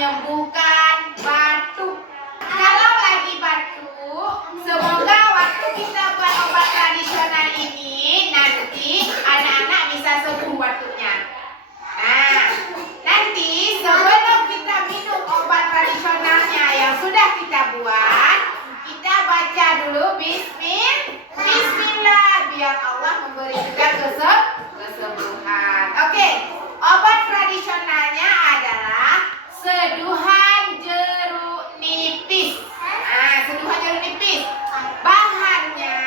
menyembuhkan batuk. Kalau lagi batuk, semoga waktu kita buat obat tradisional ini nanti anak-anak bisa sembuh batuknya. Nah, nanti sebelum kita minum obat tradisionalnya yang sudah kita buat, kita baca dulu Bismillah biar Allah memberi kita kesembuhan. Oke, obat tradisionalnya adalah seduhan jeruk nipis. Nah, seduhan jeruk nipis. Bahannya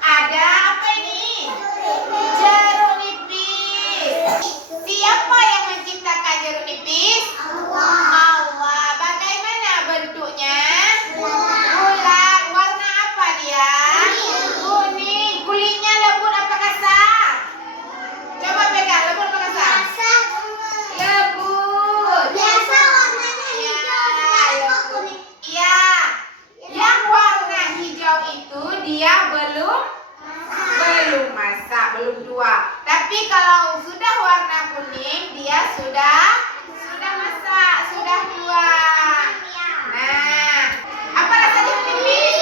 ada apa ini? Jeruk nipis. Siapa yang menciptakan jeruk nipis? Allah. Bagaimana bentuknya? Bulat. Warna apa dia? Kuning. Kulitnya lembut apa kasar? Coba pegang, lembut apa kasar? Lembut. Biasa warnanya hijau dengan kuning. Iya. Yang warna hijau itu dia belum masak, belum tua. Tapi kalau sudah warna kuning, dia sudah masak, sudah tua. Nah, apa rasa jeruk nipis?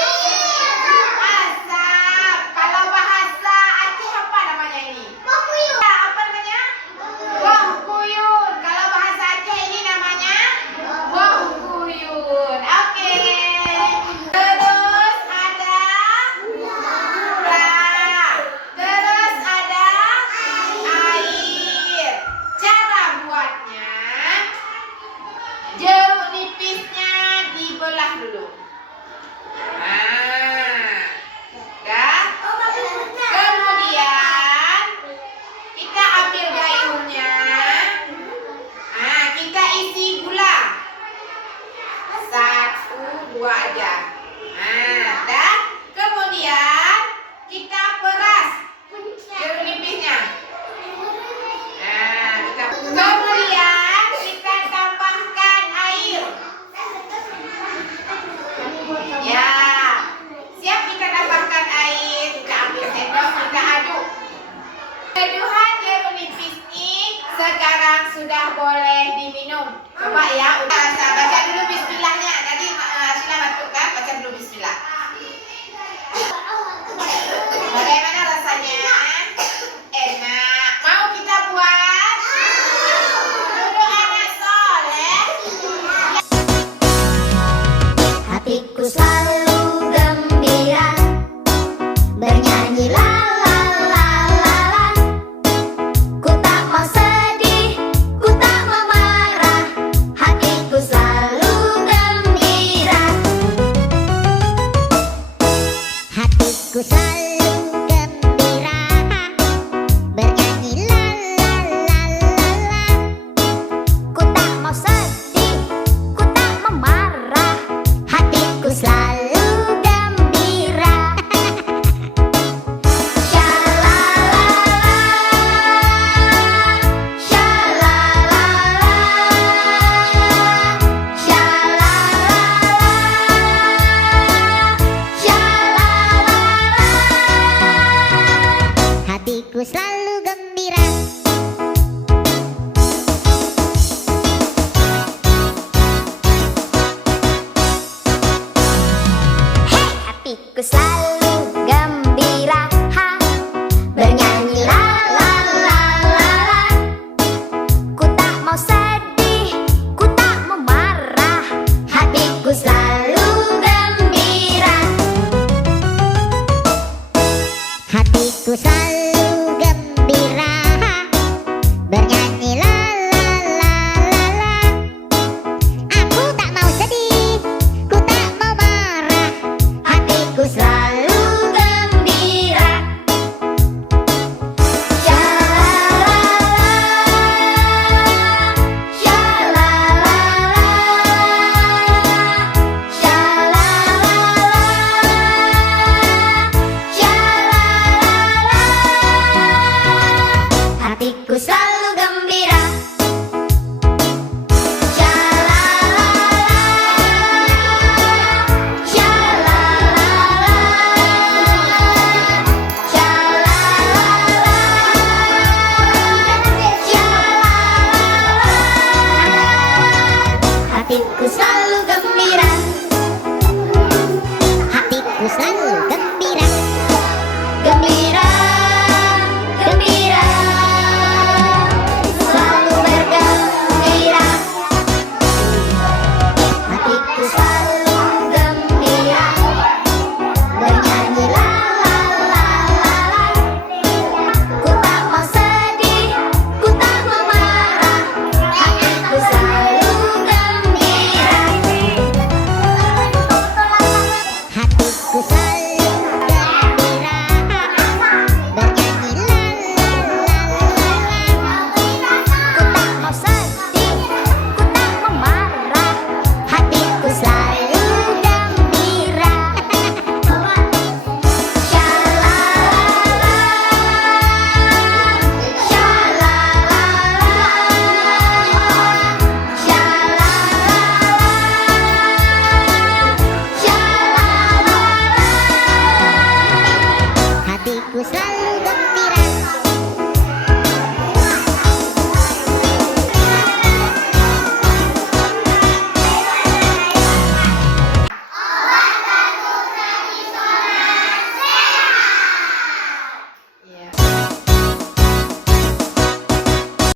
Asam. Kalau bahasa Aceh apa namanya ini? Apa namanya? Buah kuyun. Kalau bahasa Aceh ini namanya buah kuyun. Oke. Terus ada gula. Terus ada air. Cara buatnya, jeruk nipisnya dibelah dulu. Nah, dah. Kemudian kita ambil gayungnya. Nah, kita isi gula. 1, 2 aja. Nah, dah. Kemudian kita peras jeruk nipisnya. Nah, kemudian kita tambahkan air. Ya, siap kita tambahkan air. Kita ambil sendok, kita aduk. Seduhan jeruk nipis ini sekarang sudah boleh diminum. Coba ya, baca dulu bismillahnya. Tadi Sila batuk kan? Baca dulu bismillah. Bagaimana rasanya? Enak. Mau kita buat? Duduk anak soleh. Hatiku selalu gembira, bernyanyi la la la la la. Ku tak mau sedih, ku tak mau marah. Hatiku selalu gembira. Hatiku selalu gembira, bernyanyi la la la la la. Ku tak mau sedih, ku tak mau marah. Hatiku selalu gembira. Shalalala, shalalala, shalalala, shalalala. Hatiku selalu gembira. Hey, hatiku selalu gembira, ha, bernyanyi la la la la la. Ku tak mau sedih,